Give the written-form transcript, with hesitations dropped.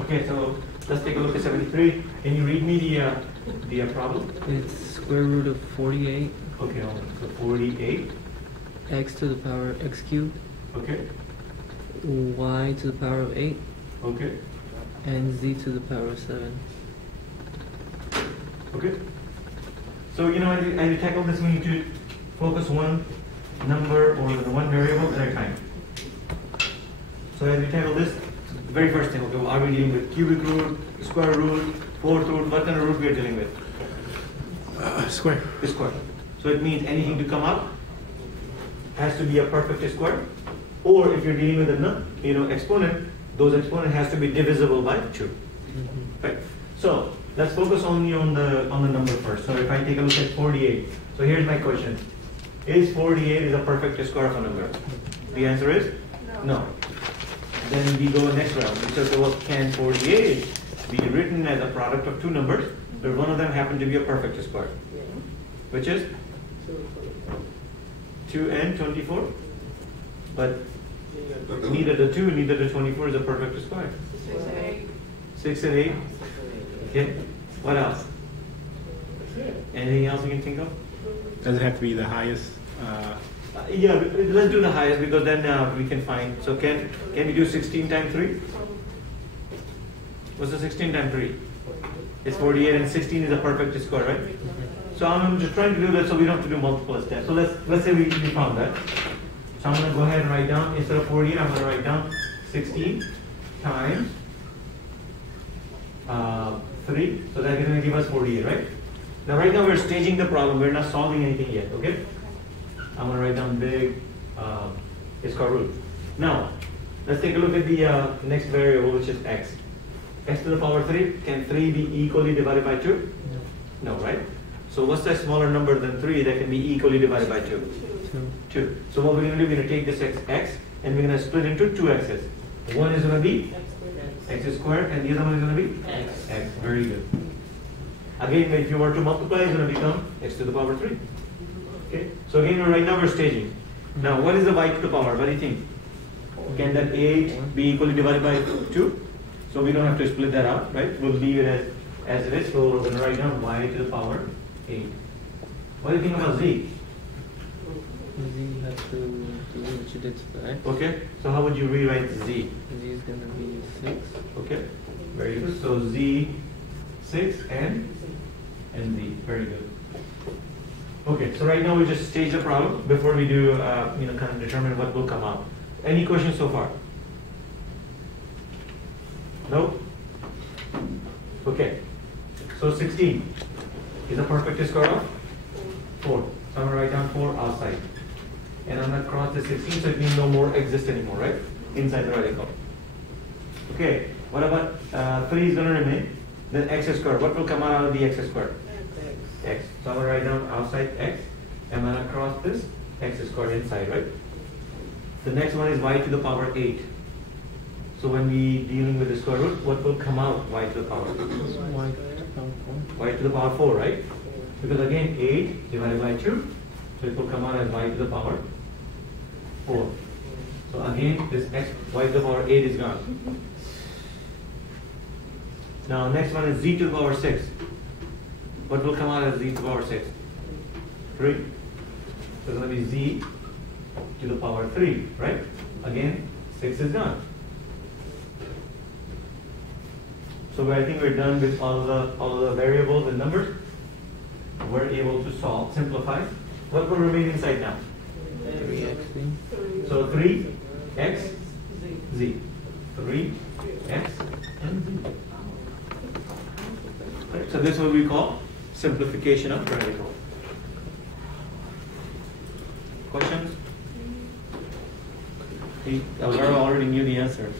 Okay, so let's take a look at 73. Can you read me the problem? It's square root of 48. Okay, hold on. So 48. X to the power of x cubed. Okay. Y to the power of 8. Okay. And z to the power of 7. Okay. So, you know, as you tackle this, we need to focus one number or one variable at a time. So as we tackle this, the very first thing, okay, are we dealing with cubic root, square root, fourth root? What kind of root we are dealing with? Square. Square. So it means anything to come up has to be a perfect square. Or if you're dealing with a exponent, those exponent has to be divisible by 2. Right? So let's focus only on the number first. So if I take a look at 48, so here's my question: is 48 a perfect square of a number? The answer is no. Then we go next round. We say, well, can 48 be written as a product of two numbers, where one of them happen to be a perfect square, which is 2 and 24? But neither the 2, neither the 24 is a perfect square. 6 and 8. 6 and 8. Okay. What else? Anything else you can think of? Does it have to be the highest? Yeah, let's do the highest, because then we can find. So can we do 16 times 3? What's the 16 times 3? It's 48, and 16 is a perfect square, right? So I'm just trying to do that so we don't have to do multiple steps. So let's say we found that. So I'm going to go ahead and write down, instead of 48, I'm going to write down 16 times 3. So that's going to give us 48, right? Now right now we're staging the problem. We're not solving anything yet, okay? I'm going to write down big square root. Now, let's take a look at the next variable, which is x. X to the power 3. Can 3 be equally divided by 2? No, right? So what's the smaller number than 3 that can be equally divided by 2? 2. So what we're going to do, we're going to take this x and we're going to split into two x's. One is going to be x squared, and the other one is going to be x. Very good. Again, if you were to multiply, it's going to become x to the power 3. Okay. So again, right now we're staging. Now, what is the y to the power? What do you think? Can that 8 be equally divided by 2? So we don't have to split that out, right? We'll leave it as it is. So we're going to write down y to the power 8. What do you think about z? Z has to do what you did to the x. Okay, so how would you rewrite z? Z is going to be 6. Okay, very good. So z, 6, and z. Very good. Okay, so right now we just stage the problem before we do, kind of determine what will come out. Any questions so far? No? Okay, so 16 is a perfect square of 4. So I'm going to write down 4 outside. And I'm going to cross the 16, so it means no more exists anymore, right? Inside the radical. Okay, what about 3 is going to remain? Then x squared. What will come out of the x squared? X. So I'm going to write down outside x. And I'm going to cross this x squared inside, right? The next one is y to the power 8. So when we dealing with the square root, what will come out y to the power? Y to the power 4. Y to the power 4, right? Because again, 8 divided by 2. So it will come out as y to the power 4. So again, this x, y to the power 8 is gone. Now next one is z to the power 6. What will come out as z to the power 6? 3. So it's going to be z to the power 3, right? Again, 6 is gone. So I think we're done with all the variables and numbers. We're able to solve, simplify. What will remain inside now? 3x. So 3x, z. 3x and z. Right, so this is what we call simplification of radical. Questions? Alvaro already knew the answer.